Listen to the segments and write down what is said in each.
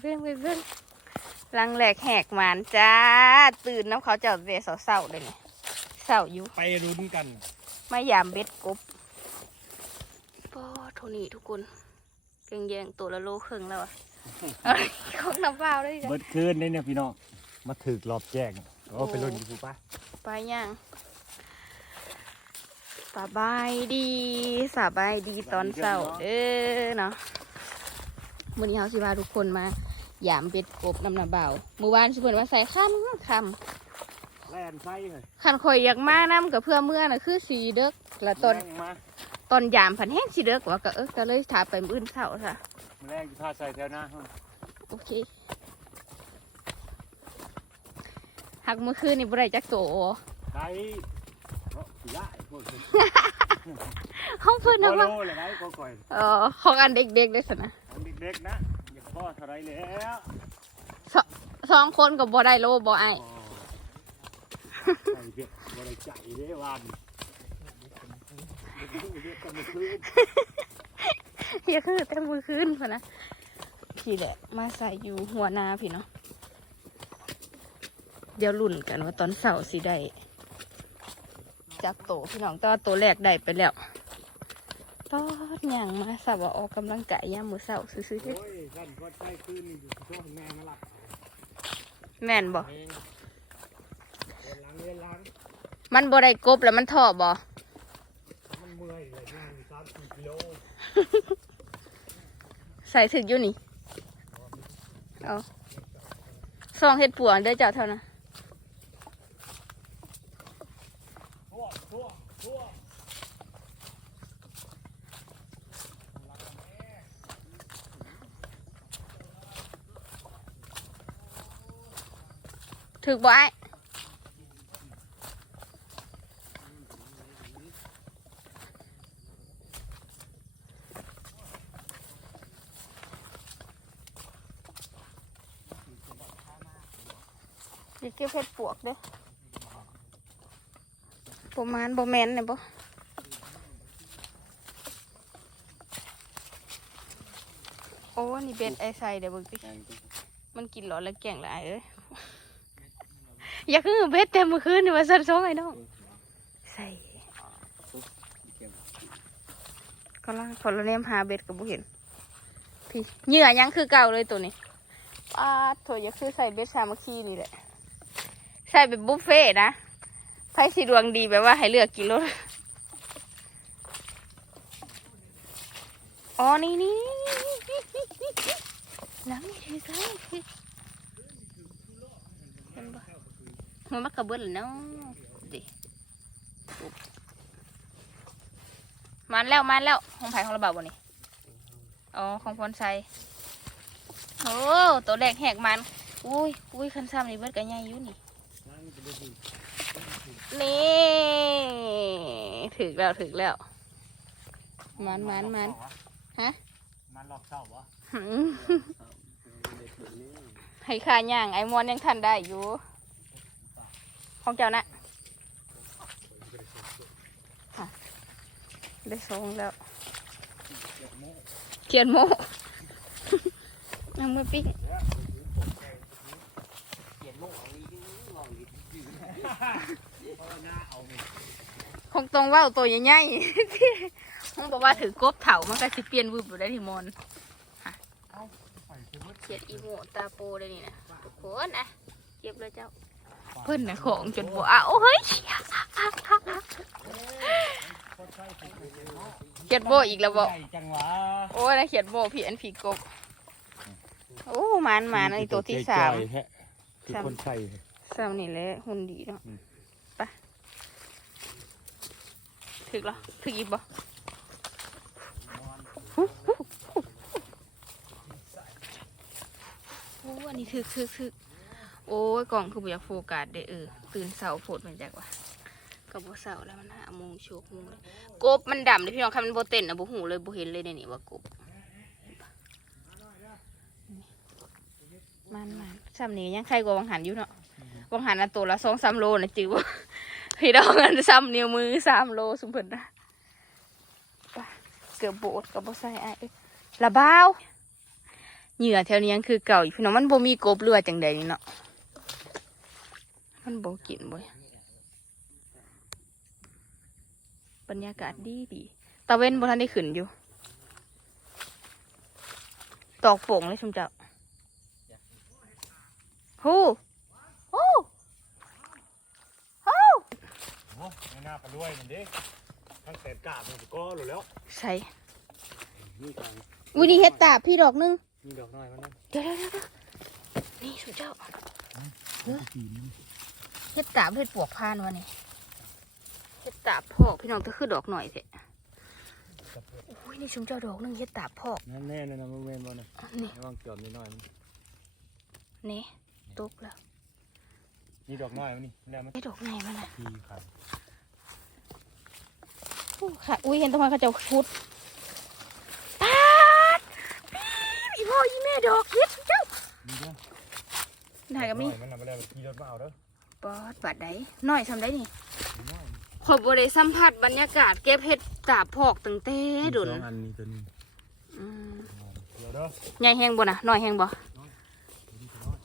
เบิ่งไปเบิ่งลังแหลกแหกหมานจ้า ตื่นน้ำเขาเจ้าเวสเศร้าๆเลยเนี่ยเศร้าอยู่ไปรุ้นกัน ไม่ยามเบ็ดกบปอโทนี่ทุกคนเก่งแยงตัวละโลครึ่งแล้วอะเอาของน้ำเปล่าได้จ้ะเบิดคืนนี่เนี่ยพี่น้องมาถึกรอบแจ้งโอ้ไปรุ่นอยู่ปะไปย่างสบายดีสบายดีตอนเช้าเด้อเนาะ มื้อนี้เฮาสิพาทุกคนมายามเบ็ดกบน้ำหนาเบาเมื่อวานสิเพิ่นว่าใส่ค่ำค่ำแล่นไส้เลยคันข่อยอยากมาน้ำกับเพื่อเมื่อน่ะคือสีเด็กแล้วตอนแรงมาตอนยามผันแห้งสีเด็กว่าก็เออก็เลยถาไปมื้ออื่นเช้าซะแรงจะพาใส่แถวหน้าห้องโอเคหักเมื่อคืนนี่บ่ได้จักโตได้เพราะสิละไอ้พวกนี้ห้องเพิ่นโอนะว่าโลเลยได้ก็ก่อยเออของอันเด็กๆได้สนะของเด็กๆนะอย่าพ่อเท่าไรแล้วสองคนกับบ่ได้โลบ่ไอายอ๋อใส่เด็กบริใจเด้วันเด็กกันเมื่อคืนเฮียคือแต่มือคืนพะนะพี่แหละ มาใส่อยู่หัวนาพี่เนาะเดี๋ยวลุ่นกันว่าตอนเสาร์สิได้จักโตพี่น้องแตว่าตัวแรกได้ไปแล้ว ตอนย่างมาสับว่าออกกำลังกายยามมือเสาร์ซื้อๆโอ้ยท่านก็ใช้คืนอยู่ช่วงแม่มาหลับแม่นบ่เรียนล้างเรียนล้างมันบ่ได้กบแล้วมันท่อบ่มันเมื่อยเลยงานสามสี่กิโลใส่ถึกอยู่นี่เอาซองเฮ็ดปวงเด้อเจ้าเท่านะ ทั่วทั่วทั่ว ถึกบ่ไอ้อย่าเก็บเฮ็ดปวกเด้อประมาณบ่แม่นเนี่ยบ่โอ้นี่เบ็ดไอใส่เดี๋ยวเบิ่งสิมันกินหลอดแล้วแก่งหลายเอ้ย อยากคือเบ็ดเต็มเมื่อคืนว่าสันสองไอ้น้องใส่กำลังพอเราเนมหาเบ็ดกับบุเห็นพี่เหยื่อยังคือเก่าเลยตัวนี้ป้าดโถอยากคือใส่เบ็ดสามัคคีนี่แหละใส่แบบบุฟเฟ่นะไพ่สีดวงดีแบบว่าให้เลือกกินรสอ๋อนี่นี่น้ำนี่ใส่เห็นปะ มันมักกระเบื้องเลยเนาะดิปุ๊บมันแล้วมันแล้วของไผ่ของระเบาบ่นี่อ๋อของพรชัยโอ้ตัวแรกแหกมันอุ้ยอุ้ยคันซ้ำนี่เบิดกันใหญ่อยู่นี่ล้างจะได้ดีนี่ถึกแล้วถึกแล้วมันมันมันฮะมันรอบเศร้าวะหืมให้ค่าย่างไอ้มอนยังทันได้อยู่ ของเจ้านะค่ะได้สองแล้ว เขียนโมน้ำมือปิ้งเขียนโม่เอาอีกลองอีกเพราะว่าหน้าเอาไปคงตรงเว่าตัวใหญ่ๆที่มึงบอกว่าถือกบเถามันก็สิเปลี่ยนวืบอยู่ได้ที่มอนไปคือมืดเขียดอีโมตาโปได้นี่นะทุกคนนะเก็บเลยเจ้า เพิ่นนะของจนบัวอ้าวเฮ้ยก็ใช่คือเขียนโม่เขียดโบอีกแล้วบอกใหญ่จังหวะโอ้ยนะเขียดโบพี่อันผีกบโอ้หมันหมันอันนี้ตัวที่สามคือคนใส่สามนี่แหละหุ่นดีเนาะอืมไปถึกเหรอถึกอีกบ่โอ้อันนี้ถึกถึกถึก โอ้ยกล่องคือบ่อยากโฟกัสเด้อเออตื่นเสาโพดมันจากว่าก็บ่เสาแล้วมันหาโมงโชกโมงเลยกบมันดำเลยพี่น้องค่ะมันบ่เต้นนะบ่หูเลยบ่เห็นเลยในนี่ว่ากบมันมันซ้ำนี่ยังใครกว่าวังหันอยู่เนาะวังหันน่ะตัวละสองสามโลนะจิ๋วพี่น้องกันซ้ำนิ้วมือสามโลสมเพิ่นนะเกือบโบดกับบ่ใส่ไอ้ายเอ้ยระบาวเหยื่อแถวนี้ยังคือเก่าอยู่พี่น้องมันโบมีกบเรือจังใดนี่เนาะ มันบ่กินบ่ยบรรยากาศดีดีตะเว้นบ่ทันได้ขึ้นอยู่ ตอกโป่งเลยชุมเจ้าฮู้ฮู้ฮู้โอ้ไม่น่าไปด้วยมันดิทั้งเศษกาบมันก็หลุดแล้วใช่นี่กลางอุ้ยนี่เฮ็ดตาบพี่ดอกหนึงมีดอกน้อยมันนั่นเดี๋ยวเดี๋ยวเดี๋ยวเดี๋ยวนี่ชุมเจ้า เฮ็ดตาบเฮ็ดปวกพานวะนี่เฮ็ดตาบพอกพี่น้องก็คือดอกหน่อยเถอะอุ้ยนี่ชุมเจ้าดอกหนึงเฮ็ดตาบพอกนั่นแน่เลยนะมันเวนบอลนะนี่ระวังเกี่ยวนิดหน่อยมันนี่ตกแล้วนี่ดอกน้อยมันนี่แล้วมันไอ้ดอกไหนมันอะทีครับอู้ค่ะอุ้ยเห็นตรงนั้นเขาจะพุดปาดพี่พ่อยี่แม่ดอกเฮ็ดชุมเจ้าดีด้วยได้ก็มีมันนำไปแล้วขี่รถมาเอาเด้อ ปอดบาดใดน้อยทำได้นี่ดีน้อยขอยบริสัมผัสบรรยากาศเก็บเห็ดตาบพอกตั้งแต่โดนสองอันนี้ตัวนี้อืมเดี๋ยวเด้อใหญ่แหงบ่นะน้อยแหงบ่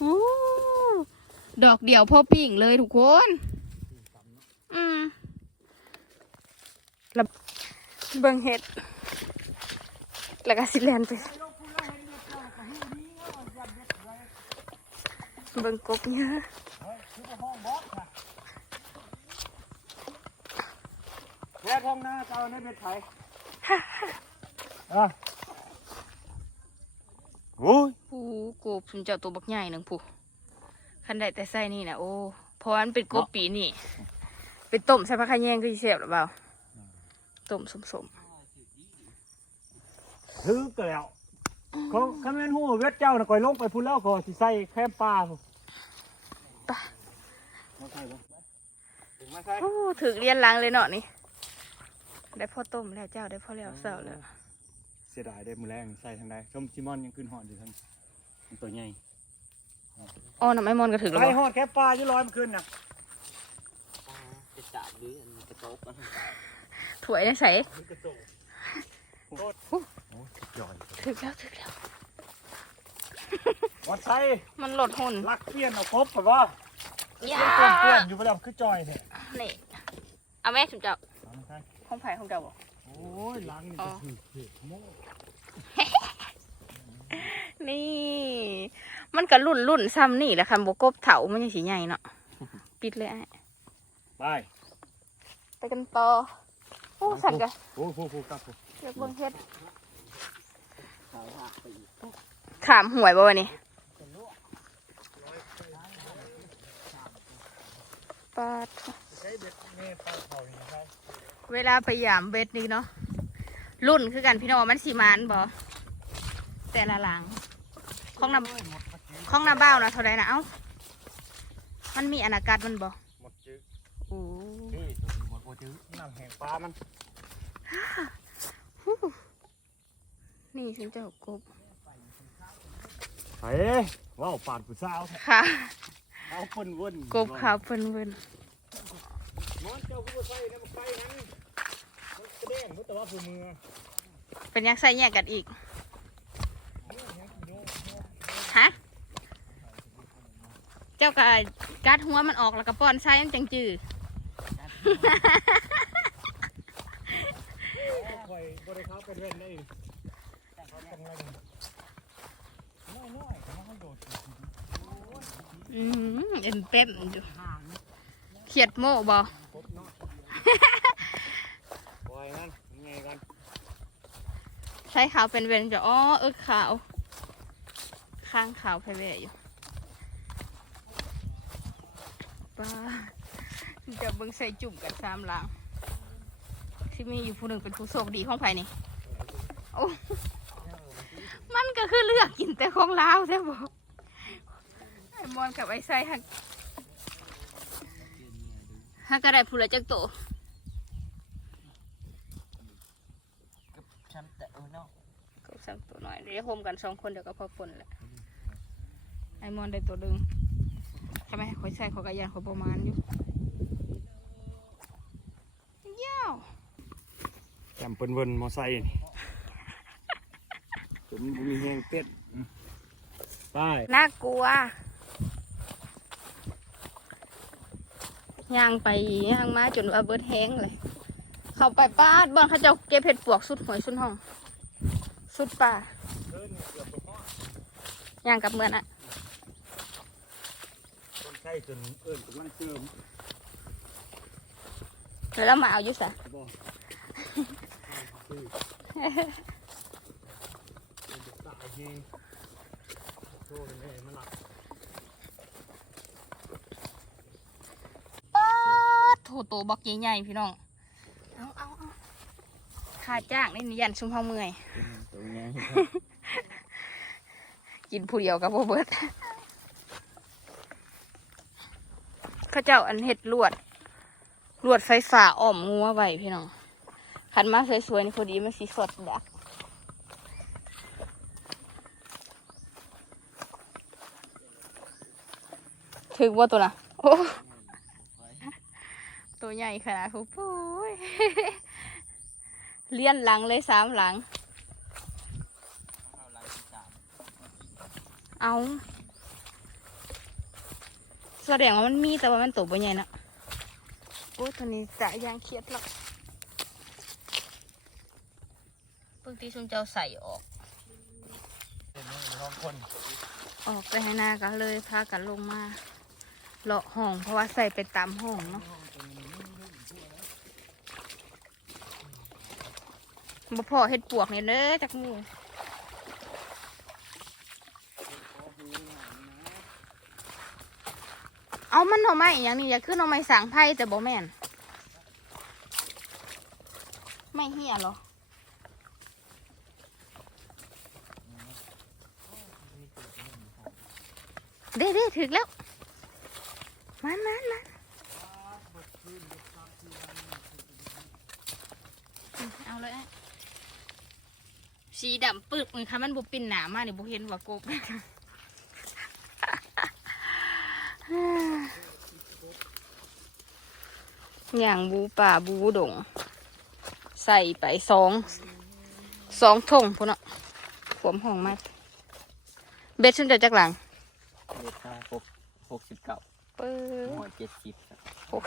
โอ้ดอกเดียวพ่อปิ่งเลยทุกคน อืมแล้วเบิ่งเห็ด แล้วก็สิแลนไปเบิ่งกบเนี่ย แค่ท้องหน้าเจ้าในเบ็ดไทยอะโอ้ยผู้กบผมเจ้าตัวบักใหญ่หนึ่งผู้คันได้แต่ไส้นี่นะโอ้เพราะว่ามันเป็นกบปีนี่ เป็นต้มใส่ผักขะแยงก็สิเสียบหรือเปล่าต้มสมถือก็แล้วเขาคำนั้นหัวเวทเจ้าน่ะก่อยลงไปพุ่นแล้วก็สิใส่แค่ปลาพุ่นๆไปะมาใส่บ่ถึงมาใส่โอ้ถึกเรียนหลังเลยเนาะนี่ ได้พ่อต้มแล้วเจ้าได้พ่อแล้วเสาแล้วเสียดายได้มือแรงใส่ทางใดชมซิมอนยังขึ้นหอดอยู่ทางมันตัวใหญ่อ๋อน้ำไอ้มอนก็ถึกแล้วไปบ่หอดแค่ปลาอยู่ลอยมันขึ้นน่ะปลาจะจับหรืออันนี้กระโตกอันถวยได้ใส่มันกระโตกโคตรโอ้ยสุดยอดถึกแล้วถึกแล้ววัดไซมันหลดหุ่นลักเพี้ยนเอาครบแบบว่าย่าเพื่อนเพื่อนอยู่ประจำคือจอยเนี่ยนี่เอาแม่ชุมเจ้า เอามาใส่ห้องไผ่ของเจ้าบ่โอ้ยล้างนี่จะถือเผ็ดโม่นี่ มันก็รุ่นรุ่นซ้ำนี่แหละคันบกบเถามันยังสีใหญ่เนาะปิดเลยไอ้ไปไปกันต่อโอ้สันกะโอ้โหโอ้โหครับผมเรียกเบิ่งเฮ็ดขาวหักไปอีกขามหวยบ่วะนี่ปาดใช้เบ็ดนี่ปลาเขานี่ใช่ เวลาไปยามเบ็ดนี่เนาะรุ่นคือกันพี่น้องว่ามันสีมานบ่แต่ละหลังของน้ำของน้ำเบ้านะเท่าไรนะเอ้ามันมีอนากัดมันบ่หมดจื้อโอ้นี่หมดโปจื้อน้ำแห้งปลามันนี่ฉันเจ้ากบเฮ้ยว้าวปาดผู้สาวค่ะเอาเพิ่นวนกบขาวเพิ่นเพิ่นนอนเจ้าผู้ใส่น้ำไฟนั้นมัน แดงแต่ว่าผู้มือเป็นยังใส่แยกกันอีก ฮะ เจ้าก็กัดหัวมันออกแล้วก็ป้อนใส่มันจังจือคอยบริค้าเป็นเว้นได้อืมเอ็นเป็มอยู่เขียดโม่บอ ครบเนาะปล่อยนั่นยังไงกัน ใช้ขาวเป็นเวนจะอ๋อเออขาว ข้างขาวไปเวอยู่ป้าจะเบิ่งใส่จุ่มกันสามหลังที่มีอยู่ผู้หนึ่งเป็นผู้โชคดีของไผนี่โอ้มันก็คือเลือกกินแต่ของลาวใช่บอกไอ้มอนกับไอ้ไส้ฮักฮักก็ได้ผู้ละจักโต กับฉันแต่เออเนาะก็สั่งตัวหน่อยเดี๋ยวโฮมกันสองคนเดี๋ยวก็พอฝนแหละไอ้มอนได้ตัวดึงใช่ไหมคอยใส่ขอยกระยานขอยประมาณอยู่ยาวจำเป็นเวินมอไซค์นี่ผมบ่มีแหงเป็ดไปน่ากลัวย่างไปย่างมาจนว่าเบิดแห้งเลย เข้าไปป้าดเบ้างเขาเจะเก็บเห็ดปวกสุดหวยสุดห้องสุดป่าเดินเกือบไปฮอดย่างกับเมือนอะคนไข้จนเอิ้นกำลังเจิมแล้วเรามาเอาอยู่สะบ่ซื้อตายเองโทษแม่มาหลับป๊าดโถโตบักใหญ่ๆพี่น้อง เอาเอาเอาค่าจ้างนี่นี่ยันชุมเฮาเมื่อยตรงนี้กินผู้เดียวกับโบเบิร์ตเข้าเจ้าอันเห็ดลวด ลวดไฟฟ้าอ้อมงัวไว้พี่น้องขันมาสวยๆนี่พอดีมันสีสดดักถึงว่าตัวน่ะ โอ้ ตัวใหญ่ขนาดผู้ปุ้ยเลี้ยนหลังเลยสามหลัง เอาแสดงว่ามันมีแต่ว่ามันตัวบ่ใหญ่นะโอ้ตัวนี้จะยางเครียดหรอกเพิ่งที่ชุมเจ้าใส่ออกอออกไปให้หน้ากันเลยพากันลงมาเลาะห้อง เพราะว่าใส่ไปตามห้องเนาะ บ่พอเห็ดปวกเนี่ยเด้อจากหมูเอามันหน่อไม้อย่างนี้อย่าขึ้นหน่อไม้สางไพ่แต่บ่แม่น ไม่เหี้ยหรอเด้เด้ถึกแล้ว มันมันมันอืมเอาเลยอะ สีดำปึกมันค่ะมันบุปินหนามากเนี่ยบุเห็นว่ากบอย่างบูป่าบูดง ใส่ไปสองสองถงพุ่นอะขวมห้องมาเบ็ดชุนจะจักหลังเลขห้าหกหกสิบเก้าเปิ้หัวเจ็ดสิบครับหก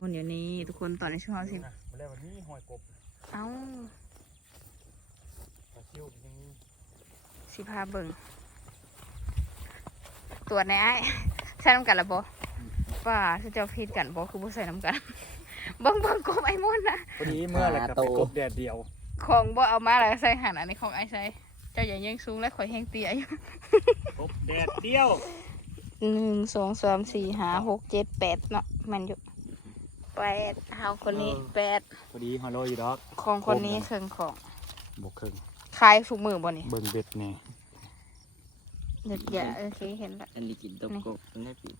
คนอยู่นี่ทุกคนตอนในช่วงสินะมาแล้ววันนี้หอยกบเอ้าปลาซิวยังมี สิพาเบิ่งตัวจในไอ้ใส่น้ำกันละบอป่าจะเจ้าพีดกันบอคือบ่ใส่น้ำกันเบิ่งเบิ่งกบไอ้มนนะพอดีเมื่อไหร่กับไปกบแดดเดียว ของบ่เอามาแล้วใส่หันอันนี้ของไอ้ใส่เจ้าอย่ายังสูงและข่อยแห้งเตี้ยอยู่กบแดดเดียวหนึ่งสองสามสี่ห้าหกเจ็ดแปดเนาะมันอยู่แปดเฮาคนนี้แปดพอดีฮอลโลอยู่ดอกของคนนี้เครื่องของบกครึ่ง ขายถูกมือบ่นี่เบิ่งเบ็ดนี่เด็ดอย่าโอเคเห็นละอันนี้กินต้มกบอันนี้ปี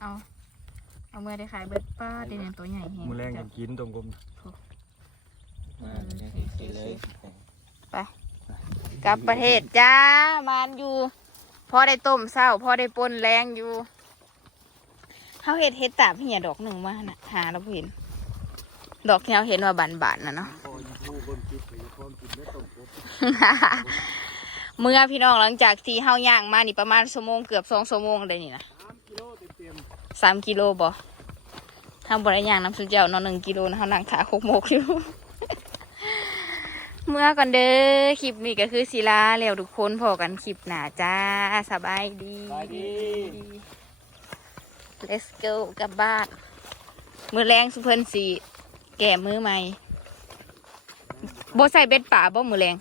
เอาเอาเมื่อได้ขายเบิดป้าเดนตัวใหญ่แฮงมือแรงกันกินตรงกลมมาเนี่ยกินเลยกลับประเทศจ้ามานอยู่พอได้ต้มเศร้าพอได้ปนแรงอยู่เขาเห็ดเห็ดตาบเหียดอกหนึ่งมาน่ะหาเราบ่เห็น ดอกที่เราเห็นว่าบานบานๆนะเนาะ พอผู้คนกินไปพร้อมกินไม่ตรงกบเมื่อพี่น้องหลังจากที่เฮาย่างมานี่ประมาณชั่วโมงเกือบสองชั่วโมงเลยนี่นะสามกิโลเต็มสามกิโลบ่ทำบริย่างน้ำสุดเจ้าเนอนหนึ่งกิโลนะเฮานั่งขาโคกโมกอยู่ เมื่อก่อนเด้อคลิปนี้ก็คือศิลาแล้วทุกคนพอกันคลิปหน้าจ้าสบายดีๆไปดี let's go กลับบ้าน มือแรงสุเพิ่นสีแก่มือใหม่ บ่ใส่เบ็ดป่าบ่มือแรง